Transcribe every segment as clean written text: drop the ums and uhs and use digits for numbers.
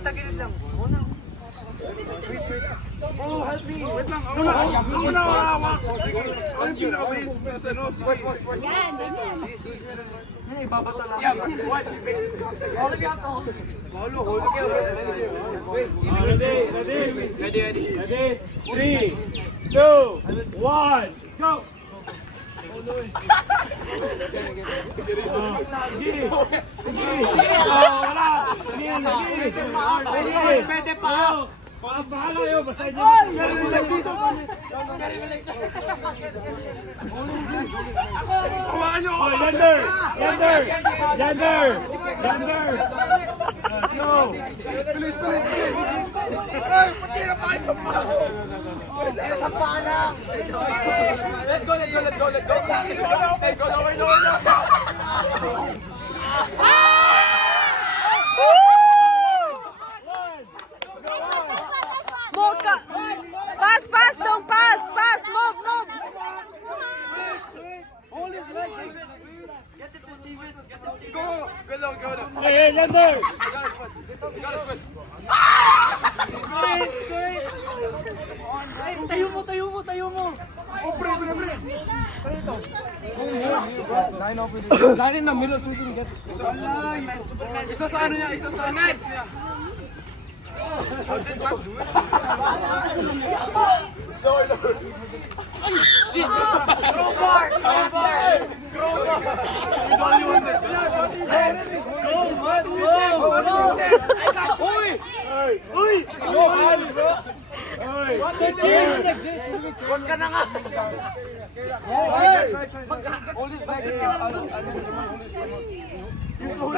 Tagilid lang. Oh, help me. Wait lang. Ako na hawak. Ano yung pinaka-base? Sports. Yan, ganyan. Hey, babata lang. Yeah, watch your faces. All of you have to hold it. Hold it. Ready. 3, 2, 1, let's go! Pwede pa. Bahala yun, basta hindi Hawakan nyo. Yander! Let's go! Bilis. Ay, pati na pa kayo sa pa. Sa pa lang. Let go. Moka. Pass, don't pass. Move. Hold his leg. Get it to see it. Go. Hey, Yander! You gotta swim. Tayo mo. Oh, pre. Line in the middle, shooting. Isa sa ano niya, isa sa nets niya. Ay, shit! Crowbar! Huwag ka na nga! Hold this back. You hold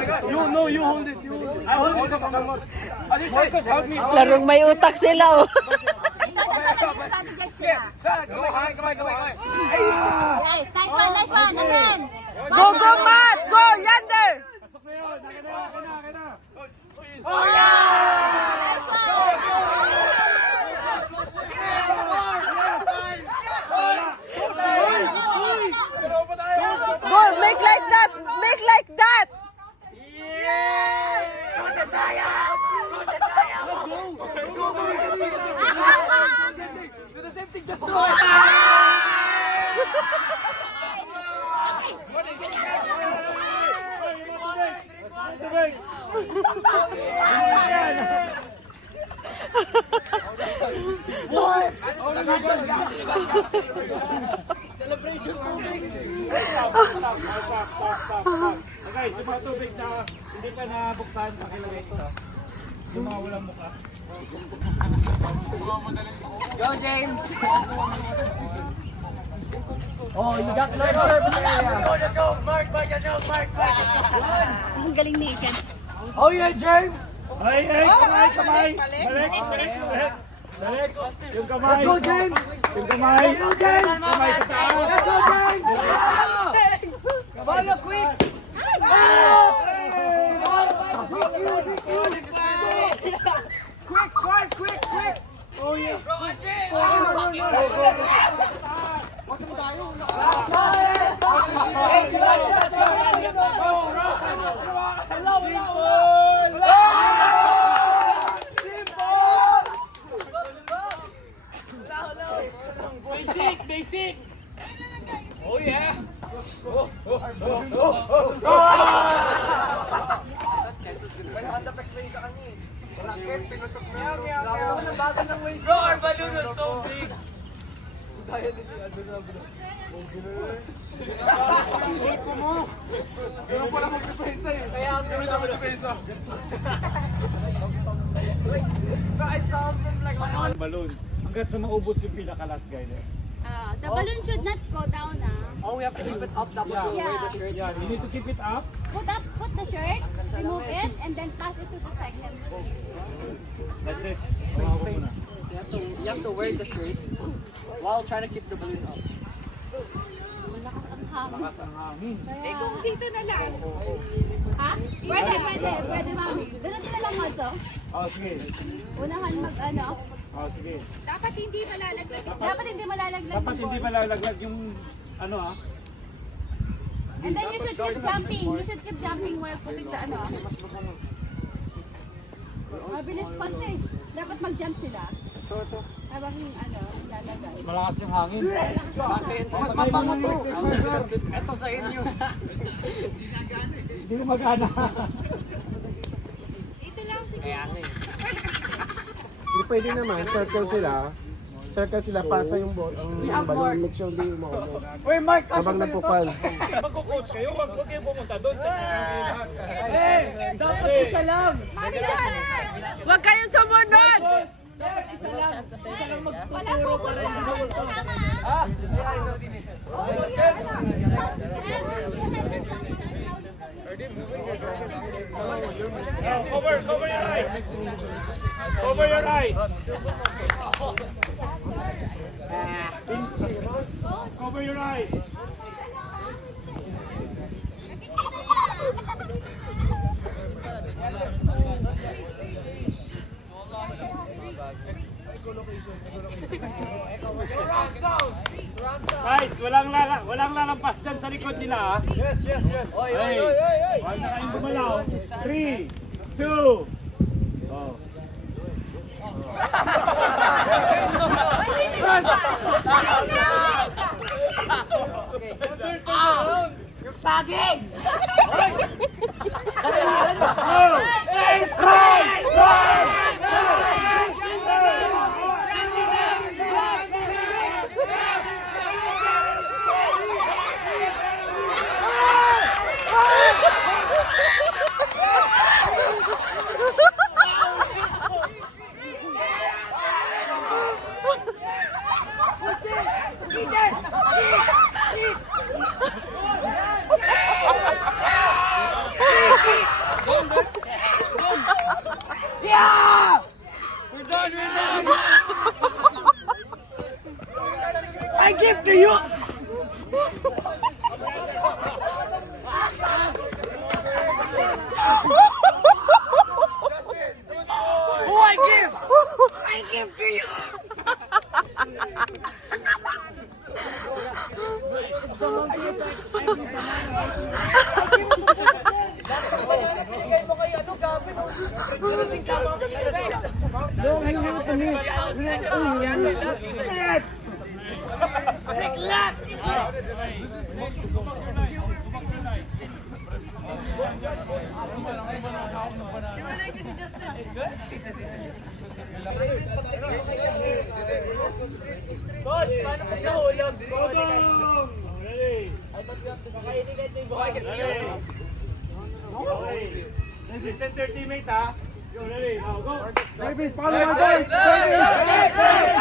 it. I hold it. Marcus, help me. Larong may utak sila, oh. Strategize sila. Kamay. Nice one. Again. Go, Matt. Go, Yander. Pasok na yun! Akin na! Oh, yeah! Nice one. Go, make like that. Do the same thing, just throw it! What? Celebration tubig! Okay, sa mga tubig na hindi pa nabuksan, pakilagay ito. Yung mga walang bukas. Go, James! Oh, you got life service area. Let's go! Mark! Ang galing ni Iken. Oh, yeah, James! Ay, kamay! Balik! Yung kamay! Let's go, James! Yung kamay! Let's go, James! Kamay sa taas! Let's go, James! Caballo, quick! Quick! Oh, yeah! Basic! Oh, yeah! Bro, our balloon is so big! Kaya ang magdepensa. Balloon. Hanggat sa maubos yung pinaka-last guy there. The balloon should not go down, Oh, we have to keep it up tapos we'll wear the shirt. Yeah, you need to keep it up. Put the shirt, remove it, and then pass it to the second. Like this. Space. You have to wear the shirt while trying to keep the balloon up. Malakas ang hangin. Lakas ang hangin. Eh, kung dito na lang. Ha? Pwede, mami. Doon na lang, Maso. Oh, sige. Unahan mag-ano. Oh, sige. Dapat hindi malalaglag. Dapat hindi malalaglag yung ano And then you should keep jumping. You should keep jumping while putting the ano. Mabilis kasi. Dapat mag-jump sila. Habang ano, lalagay. Malakas yung hangin. Mas mabango to. Ito sa inyo. Hindi ko magana. Dito lang siguro. Hindi pwede naman, circle sila. Circle sila, pasa yung ball, ang balon, make sure hindi umuulo. Uy, Mark! Habang nagpupal. Magko-coach kayo, wag kayo pumunta doon. Dapat isa lang! Mami, dahan! Huwag kayong sumunod! Dapat isa lang! Isa lang Wala po magtuturo pa rin. kasama. Cover your eyes. Cover your eyes. Cover your eyes. Guys, walang lalampas dyan sa likod nila. Yes. Oy. Huwag na kayong gumalaw. 3, 2. Oh. Yung saging! I give to you! Who I give? I give to you! Ready? Ready? Listen to your teammate, ha? Yo, ready? Now, go! David, follow my boy! Hey,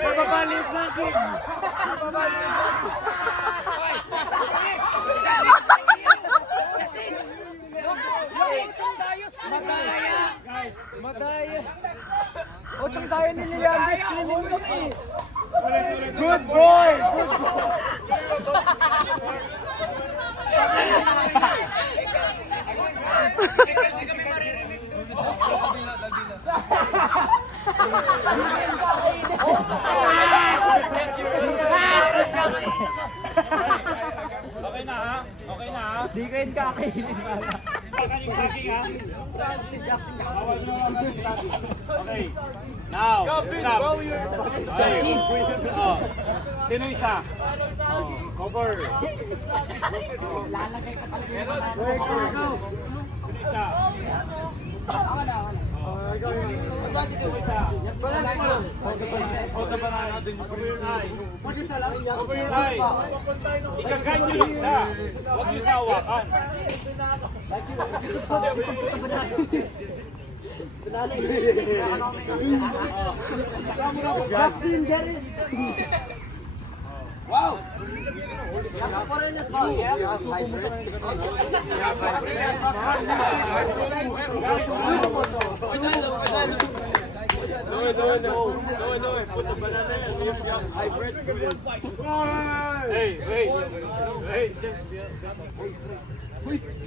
Bababalik sa akin! guys, Madaya! O, tsang tayo ni Leandros, kinin mo eh! ulit. Good boy! Okay na, ha? Okay na, ha? Di kayo kakainin pala. Baka yung saging, ha? Bawal nyo ang saging. Okay. Now, stop. Okay. Oh. Sino isa? Oh. Cover. Sino isa? Hold the banana. Cover your eyes. Cover your eyes. Ikagan nyo lang siya. Huwag nyo sa hawakan. Justin, get it! Wow! Hey, wait. Wait. Wait lang.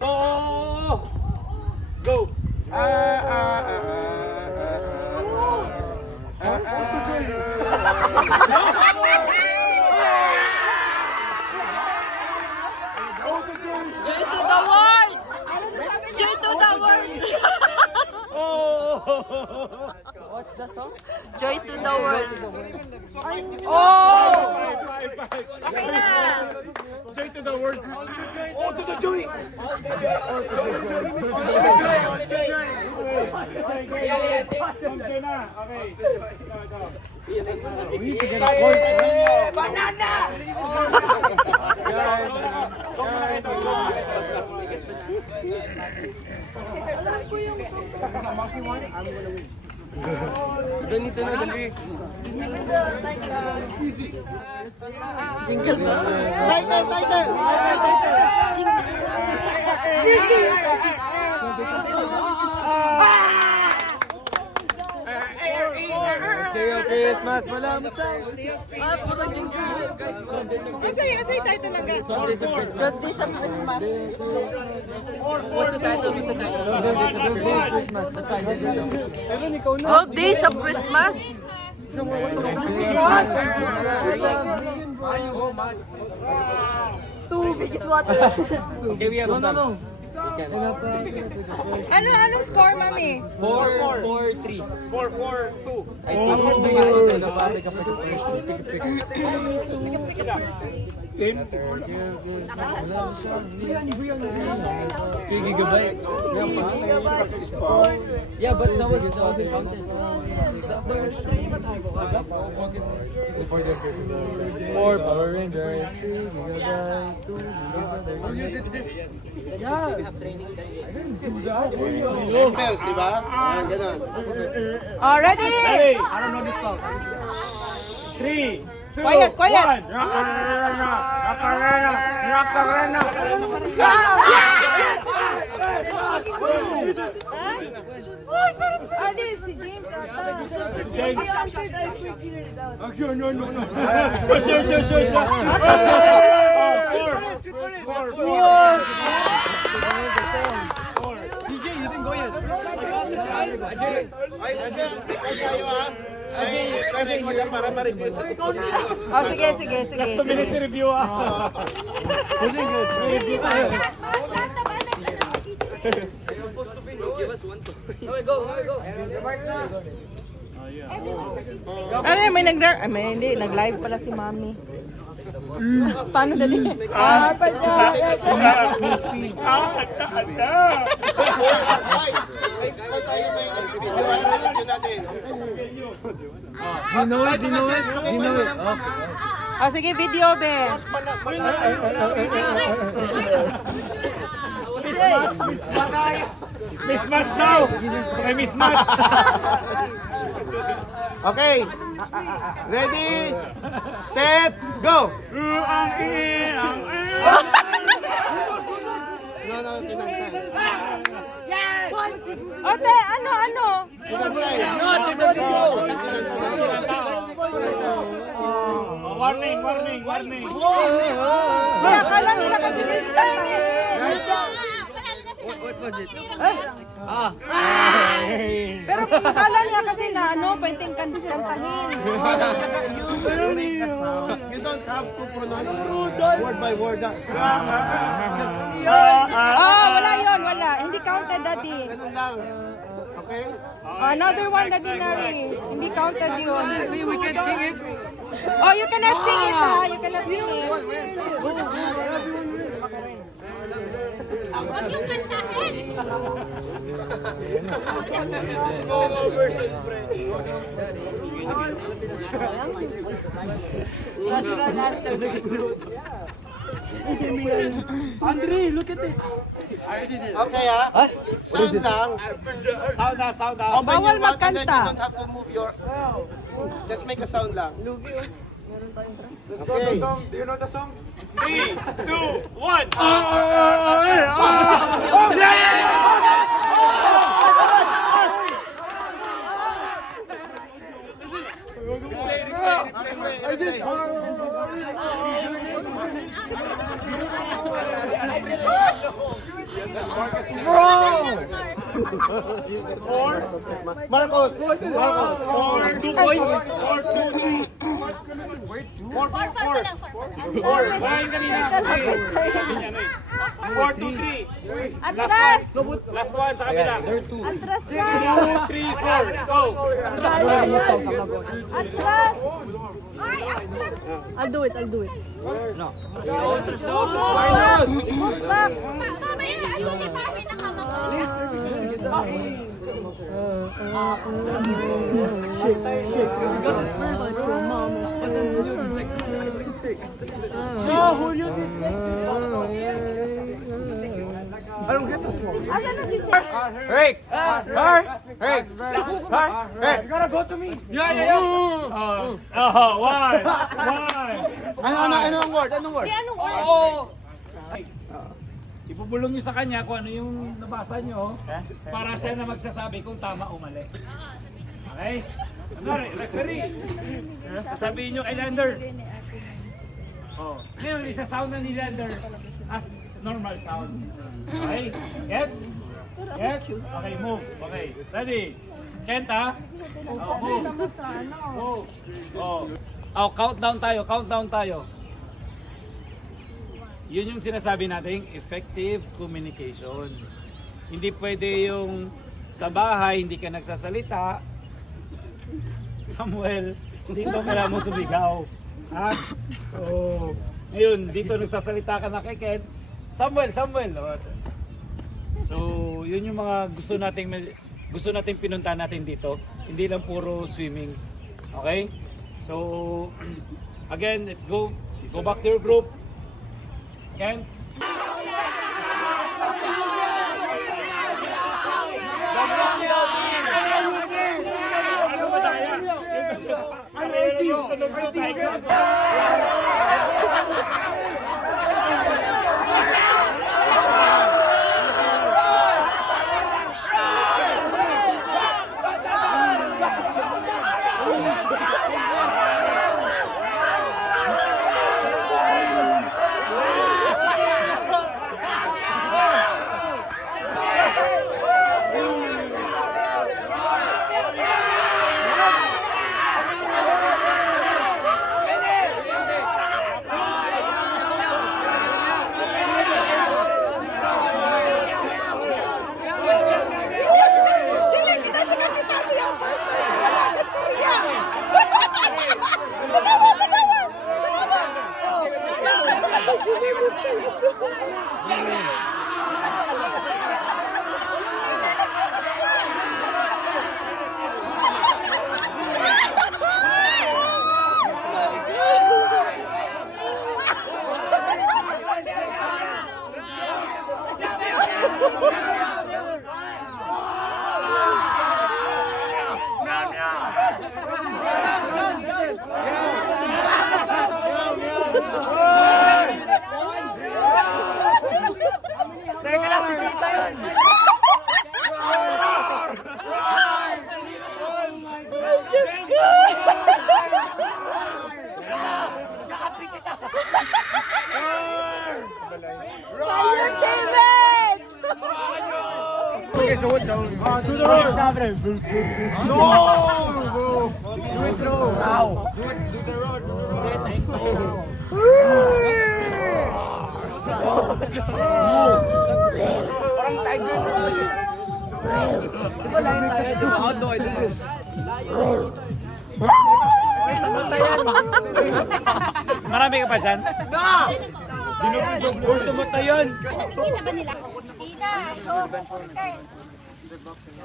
Oh! Go! Joy to the world! Joy to the world! What's the song? Joy to the world. Oh! Okay na. Joy to the world. Oh, to the joy! Jingle bells. Christmas, wala mo sa Puro jingle. Asay title lang ga. 12 Days of Christmas. What's the title? 12 Days of Christmas. Tubig is water. Okay, we have some. Anong score, mami? 4-4-3. 4-4-2. Yeah, but now it's also counted. Four Power Rangers, 3 Gigabyte, 2 Bells, di ba? Yan, ganun. Already? Ready? I don't know this song. 3, 2, Quiet, quiet. 1. Rakarena, Rakarena, Rakarena. Ano si James? James. You answered, I figured it out. Oh, sure, no. Sure. 4. DJ, you didn't go yet. Ay, record tayo ha. Ay, record na para ma-review. Oh, sige. Last 2 minutes review ah. Review tayo. Ano, may nag-live pala si Mami. Paano dali? Ay, record tayo may video. Review natin. Oh, sige, video, be. Mismatch daw. May mismatch. Okay. Ready, set, go! No, kinantay. Ote, ano? Kinantay. Warning. May akala nila kasi kantahin. Pero akala nila kasi na pwedeng kantahin. You don't have to pronounce word by word. Wala. Hindi counted, Daddy. Ganun lang. Okay? Another one na dinari. Hindi counted yun. See, we can sing it. Oh, you cannot sing it, ha? You cannot sing it. Huwag yung kantahin. Andre, look at it. Okay ha? Sound lang. Sound na, sound na. How many Bawal you want and then you magkanta. don't have to move your... Just make a sound lang. Okay. Do you know the song? 3, 2, 1. I did. Marcos! 4, 2 points. 4, 2, 3. 4, 4. 4. Wala yung kanina. 4, 2, 3. Atras! Last one sa kabila. Atras na! 2, 3, 4. Let's go. Atras! I'll do it. Mamaya, ayun si Mami nakamakaw. Asan na si Sir? Rick! Rick! You gotta go to me. Yeah. One. Anong word? Anong word? Anong oras? Ipubulong nyo sa kanya kung ano yung nabasa nyo para siya na magsasabi kung tama o mali. Okay? Ano, referee? Sasabihin nyo kay Lander. Ngayon, isa-sound na ni Lander as normal sound. Okay? Gets? Gets? Okay, move. Okay, ready? Kent, ha? Move. Move. Countdown tayo. Yun yung sinasabi nating effective communication. Hindi pwede yung sa bahay, hindi ka nagsasalita. Samuel, dito kailangan mo sumigaw. Ha? Ngayon, dito nagsasalita ka na kay Ken. Samuel. So, yun yung mga gusto nating pinunta natin dito. Hindi lang puro swimming. Okay? So, again, let's go. Go back to your group. Ken? Ano ba tayo? Marami ka pa dyan? Sumot na yun. Kita ba nila? Tina, so,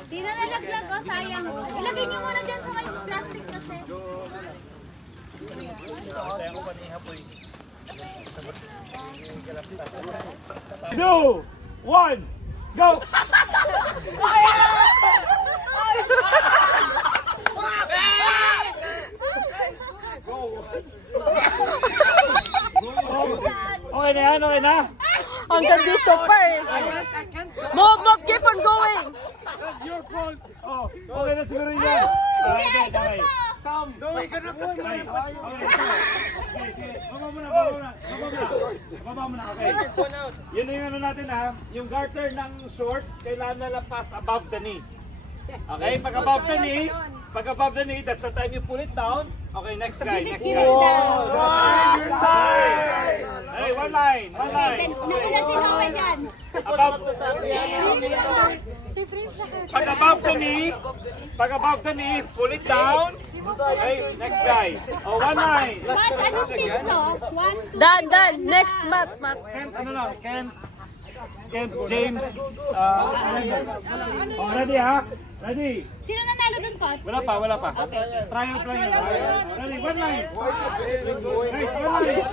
Tina, nalaglag ko, sayang. Ilagay niyo muna dyan sa may plastic kasi. 2, 1, go! Okay na yan, okay na? Hanggang dito pa eh. Move, move, keep on going. Oh, okay na siguro yan. Okay, okay. Doy, ganun kas kasi. Baba muna, okay. Yun na yung ano natin ha. Yung garter ng shorts, kailangan na lapas above the knee. Okay, pag above the knee, that's the time you pull it down. Okay, next guy, next guy. Hey, one line. Nakula si Noe dyan. Above. Pag above the knee, pull it down. Okay, next guy. Oh, one line. What's anong tip to? 1, 2, Dan, next mat. Kent, ano lang, Kent, James. Oh, ready ha? Ready? Sino nanalo dun, Coach? Wala pa. Okay. Trial. Ready, one line. Guys, one line.